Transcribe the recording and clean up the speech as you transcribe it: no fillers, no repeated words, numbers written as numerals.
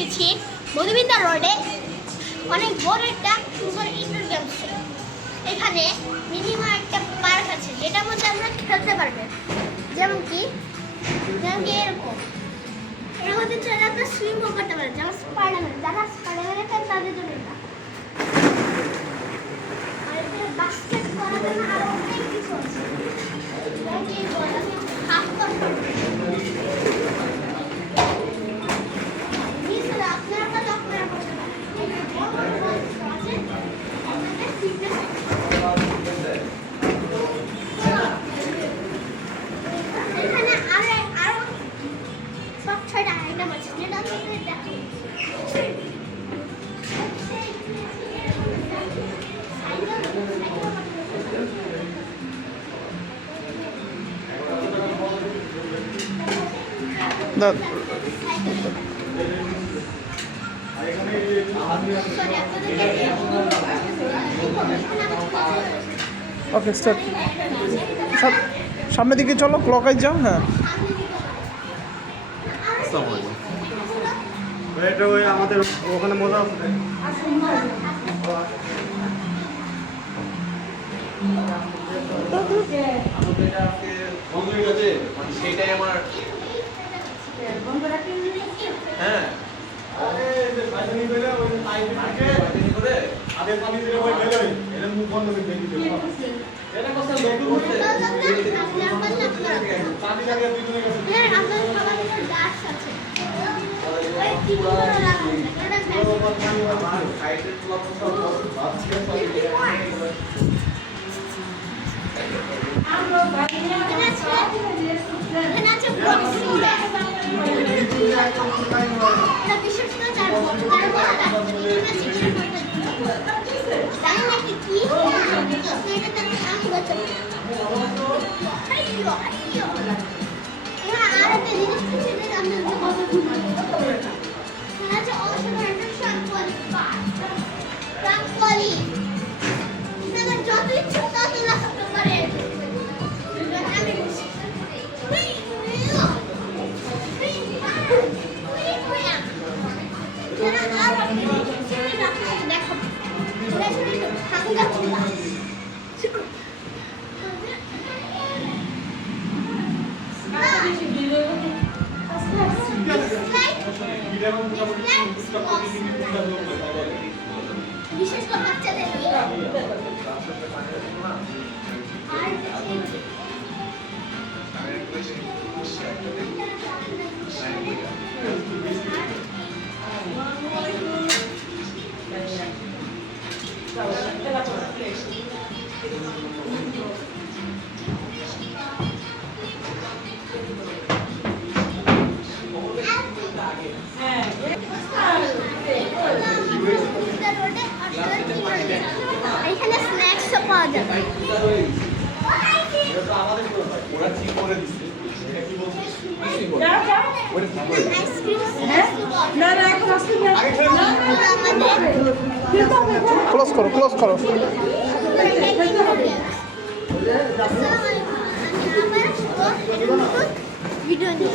এসেছি মধুবিন্দা রোডে অনেক বড় একটা সুন্দর ইনডোর গেমস। এখানে মিনিমাম একটা পার্ক আছে যেটার মধ্যে আমরা খেলতে পারবেন, যেমন কি এরকম এর মধ্যে চাইলে আপনার সুইমিং করতে পারেন, যেমন স্পাইডারম্যান। যারা স্পাইডারম্যানে ফ্যান তাদের জন্য এটা। আর এখানে বাস্কেট করার জন্য আরো অনেক কিছু আছে, যেমন কি হাফ করতে ওকে স্টার্ট। সামনের দিকে চলো, ক্লকওয়াইজ যাও। হ্যাঁ, এটা ওই আমাদের ওখানে মজা আছে। সেইটাই আমার হ্যাঁ যত ইচ্ছা তত লাগাতে পারেন। বিশেষ করে বাচ্চাদের এখানে স্ন্যাক্সও পাওয়া যাবে। ক্লোজ করো, ক্লোজ করো। ভিডিও নিয়ে